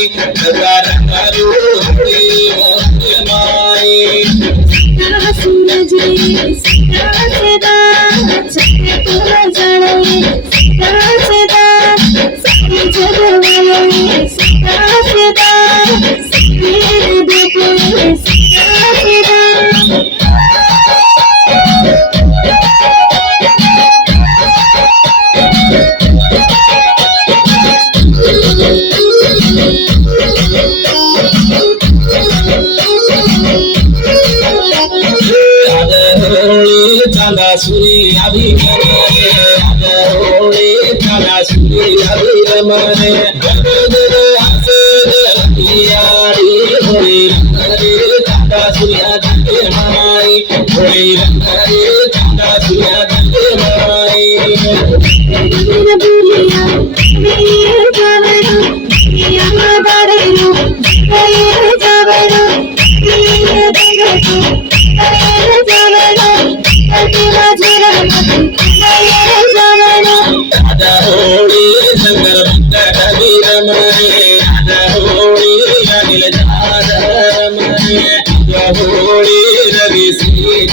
माई नगारा करू माई सूरज सदा चक्र तुला जाणे सदा सारी जग वाले सदा सगळे देते सदा चांदा सुरी अभी मने होली चांदा सुरी अभी मने हसे यारी होली रे चांदा सुरी अभी माई होली रे चांदा सुरी अभी माई बुलिया मेरे जावरो या मदारेनो मेरे जावरो मेरे दंगतो मेरे जावरो राजा होली शंकर भक्त कबीर मने राजा होली अनिल जादव मने होली रवि श्री